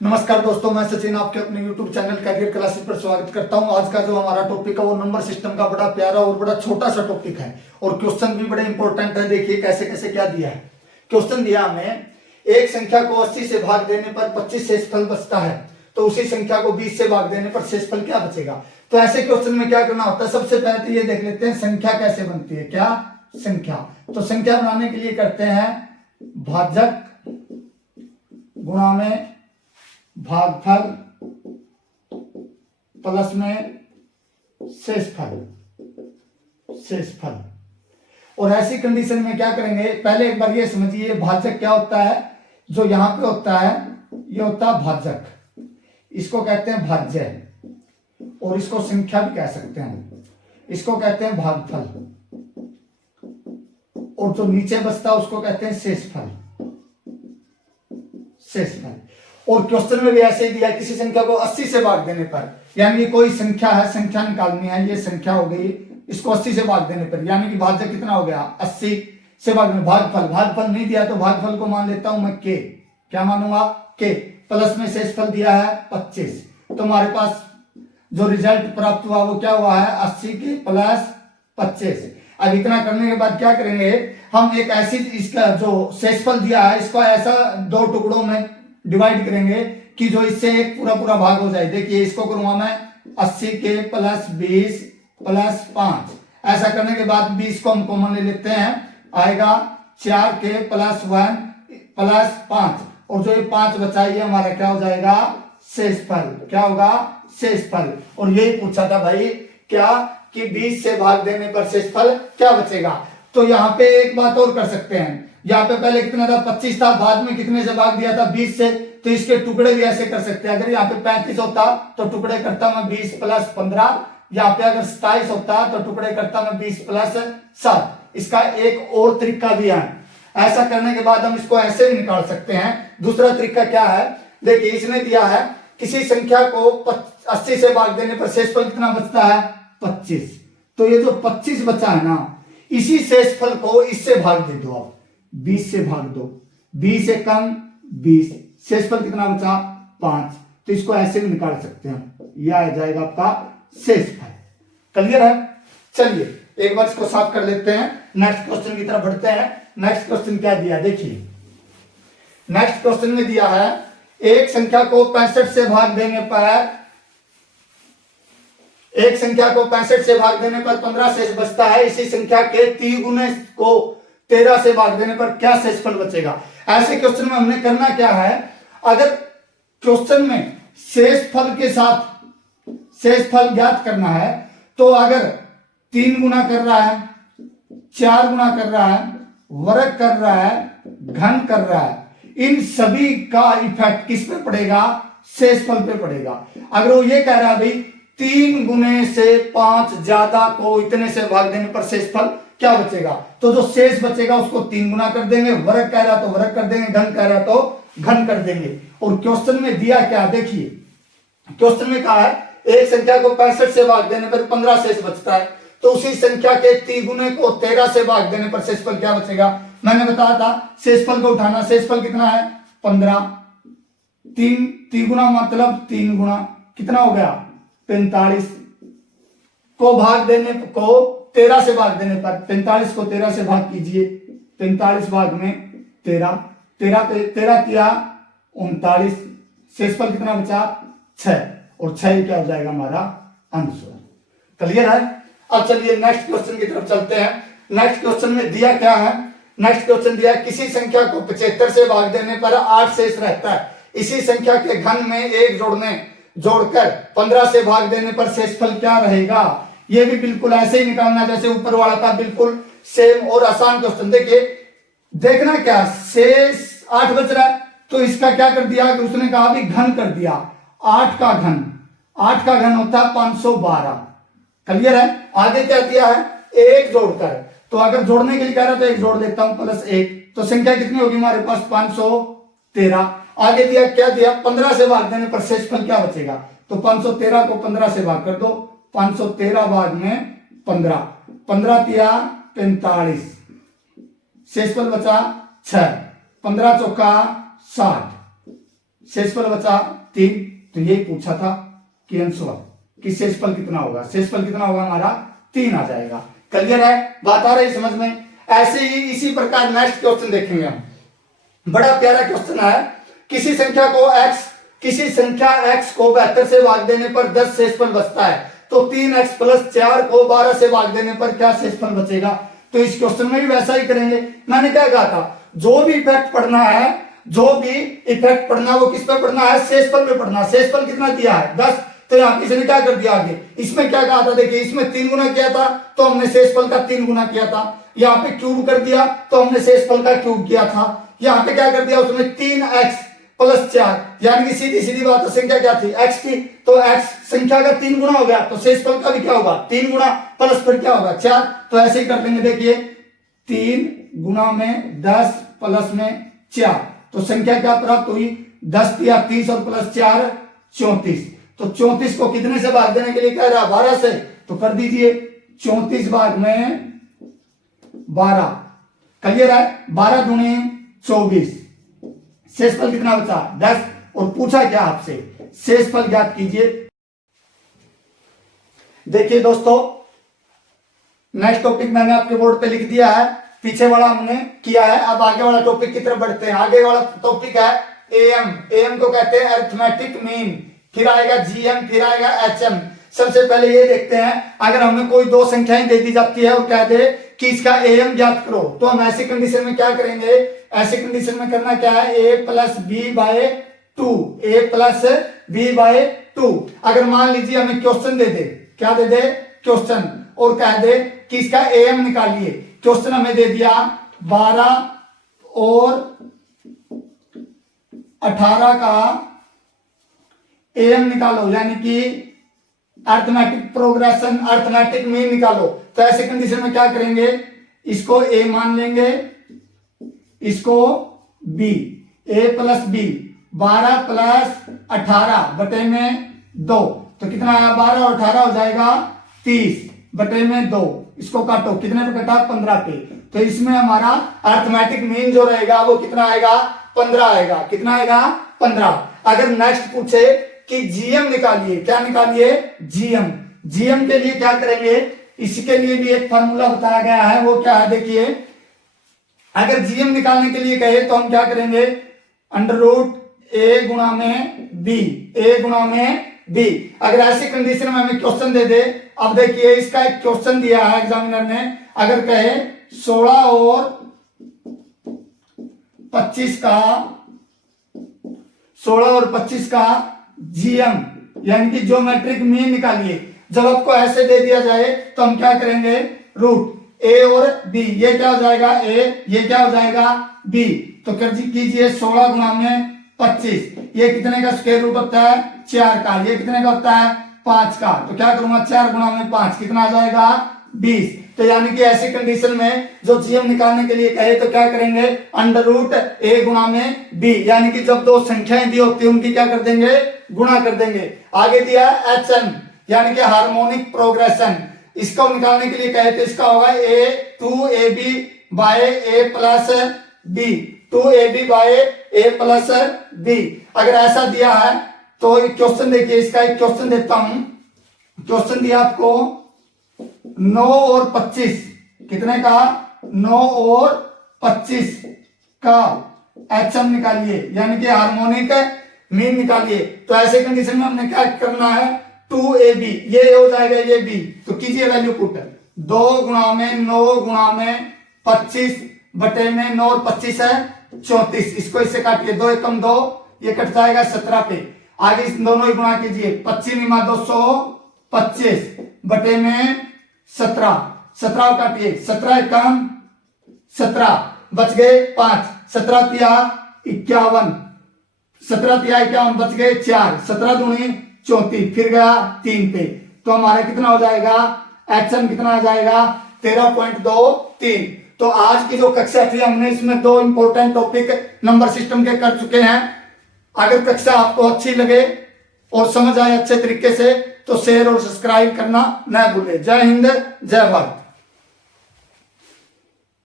नमस्कार दोस्तों, मैं सचिन आपके अपने YouTube चैनल कैरियर क्लासेस पर स्वागत करता हूं। आज का जो हमारा टॉपिक है वो नंबर सिस्टम का बड़ा प्यारा और बड़ा छोटा सा टॉपिक है और क्वेश्चन भी बड़े इंपॉर्टेंट है। देखिए कैसे कैसे क्या दिया है। क्वेश्चन दिया हमें, एक संख्या को 80 से भाग देने पर 25 शेषफल बचता है, तो उसी संख्या को 20 से भाग देने पर शेषफल क्या बचेगा। तो ऐसे क्वेश्चन में क्या करना होता है, सबसे पहले तो ये देख लेते हैं संख्या कैसे बनती है। क्या संख्या, तो संख्या बनाने के लिए करते हैं भाजक गुणा में भागफल प्लस में शेषफल। और ऐसी कंडीशन में क्या करेंगे, पहले एक बार ये समझिए भाजक क्या होता है। जो यहां पे होता है ये होता है भाजक, इसको कहते हैं भाज्य और इसको संख्या भी कह सकते हैं, इसको कहते हैं भागफल। और जो नीचे बचता है उसको कहते हैं शेषफल। और क्वेश्चन में भी ऐसे ही दिया है, किसी संख्या को 80 से भाग देने पर, यानी कि कोई संख्या है, संख्या निकालनी है, ये संख्या हो गई, इसको 80 से भाग देने पर यानी कि भाज्य कितना हो गया 80 से भाग में भागफल नहीं दिया तो भागफल को मान लेता हूं मैं के, क्या मानूंगा के, प्लस में शेषफल दिया है 25। तो हमारे पास जो रिजल्ट प्राप्त हुआ वो क्या हुआ है 80 के प्लस 25। अब इतना करने के बाद क्या करेंगे हम, एक ऐसी इसका जो शेषफल दिया है इसको ऐसा दो टुकड़ों में डिवाइड करेंगे कि जो इससे एक पूरा पूरा भाग हो जाए। देखिए इसको करूंगा मैं 80 के प्लस 20 प्लस 5। ऐसा करने के बाद 20 को हम कॉमन ले लेते हैं, आएगा 4 के प्लस 1 प्लस 5 और जो ये 5 बचा ये हमारा क्या हो जाएगा शेषफल। क्या होगा शेषफल। और यही पूछा था भाई क्या कि 20 से भाग देने पर शेषफल क्या बचेगा। तो यहाँ पे एक बात और कर सकते हैं, यहाँ पे पहले कितना था 25 था, बाद में कितने से भाग दिया था 20 से, तो इसके टुकड़े भी ऐसे कर सकते हैं। अगर यहाँ पे 35 होता तो टुकड़े करता मैं 20 प्लस 15, यहाँ पे अगर 27 होता तो टुकड़े करता मैं 20 प्लस 7। इसका एक और तरीका भी है। ऐसा करने के बाद हम इसको ऐसे भी निकाल सकते हैं। दूसरा तरीका क्या है, देखिए इसने दिया है किसी संख्या को 80 से भाग देने पर शेषफल कितना बचता है 25। तो ये जो 25 बचा है ना, इसी शेषफल को इससे भाग दे दो, आप 20 से भाग दो, 20 से कम 20, शेषफल कितना बचा 5। तो इसको ऐसे भी निकाल सकते हैं, यह आ जाएगा आपका शेषफल। क्लियर है। चलिए एक बार इसको साफ कर लेते हैं, नेक्स्ट क्वेश्चन की तरफ बढ़ते हैं। नेक्स्ट क्वेश्चन क्या दिया देखिए, नेक्स्ट क्वेश्चन में दिया है एक संख्या को 65 से भाग देने पर, एक संख्या को 65 से भाग देने पर 15 शेष बचता है, इसी संख्या के 3 गुने को 13 से भाग देने पर क्या शेषफल बचेगा। ऐसे क्वेश्चन में हमने करना क्या है, अगर क्वेश्चन में शेषफल के साथ शेषफल ज्ञात करना है तो अगर 3 गुना कर रहा है, 4 गुना कर रहा है, वर्ग कर रहा है, घन कर रहा है, इन सभी का इफेक्ट किस पे पड़ेगा शेषफल पे पड़ेगा। अगर वो ये कह रहा है भाई 3 गुने से 5 ज्यादा को इतने से भाग देने पर शेषफल क्या बचेगा, तो जो शेष बचेगा उसको 3 गुना कर देंगे, वर्ग कह रहा तो वर्ग कर देंगे, घन कह रहा तो घन कर देंगे। और क्वेश्चन में दिया क्या देखिए, क्वेश्चन में कहा है एक संख्या को 65 से भाग देने पर 15 शेष बचता है, तो उसी संख्या के 3 गुने को 13 से भाग देने पर शेषफल क्या बचेगा। मैंने बताया था शेषफल को उठाना, शेषफल कितना है 15, 3 गुना मतलब 3 गुना कितना हो गया 45 को भाग देने को 13 से भाग देने पर, 45 को 13 से भाग कीजिए, 45 भाग में 13, 13 किया 39, शेषफल कितना बचा 6 और 6 क्या हो जाएगा हमारा आंसर। क्लियर है। अब चलिए नेक्स्ट क्वेश्चन की तरफ चलते हैं। नेक्स्ट क्वेश्चन में दिया क्या है, नेक्स्ट क्वेश्चन दिया किसी संख्या को 75 से भाग देने पर 8 शेष रहता है, इसी संख्या के घन में 1 जोड़कर 15 से भाग देने पर शेषफल क्या रहेगा। ये भी बिल्कुल ऐसे ही निकालना जैसे ऊपर वाला था, बिल्कुल सेम और आसान क्वेश्चन। देखिए देखना क्या, शेष 8 बच रहा है तो इसका क्या कर दिया कि उसने कहा भी घन कर दिया, 8 का घन होता है 512। क्लियर है। आगे क्या दिया है 1 जोड़कर, तो अगर जोड़ने के लिए कह रहा तो 1 जोड़ देता हूं प्लस 1, तो संख्या कितनी होगी हमारे पास 513। आगे दिया क्या दिया 15 से भाग देने पर शेषफल क्या बचेगा, तो 513 को 15 से भाग कर दो, 513 भाग में 15, 15 दिया 45, शेषफल बचा 6, 15 चौका 60, शेषफल बचा 3। तो ये पूछा था कि अंशुआ कि शेषफल कितना होगा, शेषफल कितना होगा हमारा 3 आ जाएगा। क्लियर है, बात आ रही समझ में। ऐसे ही इसी प्रकार नेक्स्ट क्वेश्चन देखेंगे हम। बड़ा प्यारा क्वेश्चन है, किसी संख्या x को 72 से भाग देने पर 10 शेषफल बचता है, तो 3x + 4 को 12 से भाग देने पर क्या शेषफल बचेगा। तो इस क्वेश्चन में भी वैसा ही करेंगे। मैंने क्या कहा था, जो भी इफेक्ट पढ़ना है, वो किस पे पढ़ना है, शेषफल पे पढ़ना। शेषफल कितना दिया है 10, तो यहाँ किसी ने क्या कर दिया आगे, इसमें क्या कहा था, देखिए इसमें 3 गुना किया था तो हमने शेषफल का 3 गुना किया था। यहाँ पे क्यूब कर दिया तो हमने शेषफल का क्यूब किया था। यहाँ पे क्या कर दिया उसने 3x + 4, यानी कि सीधी सीधी बात, संख्या क्या थी x थी, तो x संख्या का 3 गुना हो गया, तो शेषफल का भी क्या होगा 3 गुना, प्लस फिर क्या होगा 4। तो ऐसे ही कर लेंगे। देखिए 3 गुना में 10 प्लस में 4, तो संख्या क्या प्राप्त हुई 10 या 30 और प्लस 4 34। तो 34 को कितने से भाग देने के लिए कह रहा 12 से, तो कर दीजिए 34 भाग में 12। क्लियर है, 12 दूनी 24, शेषफल कितना बचा 10। और पूछा क्या आपसे, शेषफल ज्ञात कीजिए। देखिए दोस्तों, नेक्स्ट टॉपिक मैंने आपके बोर्ड पे लिख दिया है, पीछे वाला हमने किया है। अब आगे वाला टॉपिक की तरफ बढ़ते हैं। आगे वाला टॉपिक है एम को कहते हैं अरिथमेटिक मीन, फिर आएगा जीएम, फिर आएगा एचएम। सबसे पहले ये देखते हैं, अगर हमें कोई 2 संख्याएं दे दी जाती है और कह दे कि इसका एम ज्ञात करो, तो हम ऐसी कंडीशन में क्या करेंगे, ऐसी कंडीशन में करना क्या है, a + b/2। अगर मान लीजिए हमें क्वेश्चन दे दे, क्या दे दे क्वेश्चन, और कह दे कि इसका एम निकालिए। क्वेश्चन हमें दे दिया 12 और 18 का एम निकालो, यानी कि अरिथमेटिक प्रोग्रेशन, अरिथमेटिक मीन निकालो। तो ऐसे कंडीशन में क्या करेंगे, इसको ए मान लेंगे, इसको बी, a + b, 12 + 18 बटे में 2, तो कितना आया 12 और 18 हो जाएगा 30 बटे में 2। इसको काटो, कितने पे कटा 15 पे, तो इसमें हमारा अरिथमेटिक मीन जो रहेगा वो कितना आएगा 15 आएगा। कितना आएगा 15। अगर नेक्स्ट पूछे कि जीएम निकालिए, क्या निकालिए जीएम के लिए क्या करेंगे, इसके लिए भी एक फॉर्मूला बताया गया है, वो क्या है देखिए। अगर जीएम निकालने के लिए कहे तो हम क्या करेंगे, √a गुणा में b। अगर ऐसी कंडीशन में हमें क्वेश्चन दे दे, अब देखिए इसका एक क्वेश्चन दिया है एग्जामिनर ने, अगर कहे 16 और 25 का जीएम यानी कि ज्योमेट्रिक मीन निकालिए। जब आपको ऐसे दे दिया जाए तो हम क्या करेंगे, √a और b, ये क्या हो जाएगा a, ये क्या हो जाएगा b। तो कर कीजिए 16 गुणा में 25, ये कितने का स्क्वायर रूट होता है 4 का, ये कितने का होता है 5 का। तो क्या करूंगा 4 गुणा में 5, कितना आ जाएगा 20। तो यानी कि ऐसी कंडीशन में जो जीएम निकालने के लिए कहे तो क्या करेंगे, √a गुणा में b, यानी कि जब 2 संख्याएं दी होती है उनकी क्या कर देंगे, गुणा कर देंगे। आगे दिया एचएम यानी कि हार्मोनिक प्रोग्रेशन, इसको निकालने के लिए कहे तो इसका होगा 2ab/a + b, 2ab/a + b। अगर ऐसा दिया है तो क्वेश्चन देखिए, इसका एक क्वेश्चन देता हूं। क्वेश्चन दिया आपको 9 और 25, कितने का 9 और 25 का एचएम निकालिए, यानी कि हार्मोनिक मीन निकालिए। तो ऐसे कंडीशन में हमने क्या करना है, 2ab, ये हो जाएगा ये b, तो कीजिए वैल्यू पुट, 2 गुणा में 9 गुणा में 25 बटे में 9 और 25 है 34, इसको इससे काटिए, 2 एकम 2, ये कट जाएगा 17 पे। आगे इस दोनों ही गुणा कीजिए, 25 × 225 बटे में 17, 17 काटिए, 17 एकम 17, बच गए 5, 17 × 51, 17 × 51 बच गए 4, 17 दूनी 34, फिर गया 3 पे। तो हमारा कितना हो जाएगा, एचएम कितना आ जाएगा 13.23। तो आज की जो कक्षा थी हमने इसमें 2 इंपॉर्टेंट टॉपिक नंबर सिस्टम के कर चुके हैं। अगर कक्षा आपको अच्छी लगे और समझ आए अच्छे तरीके से तो शेयर और सब्सक्राइब करना न भूलें। जय हिंद, जय भारत।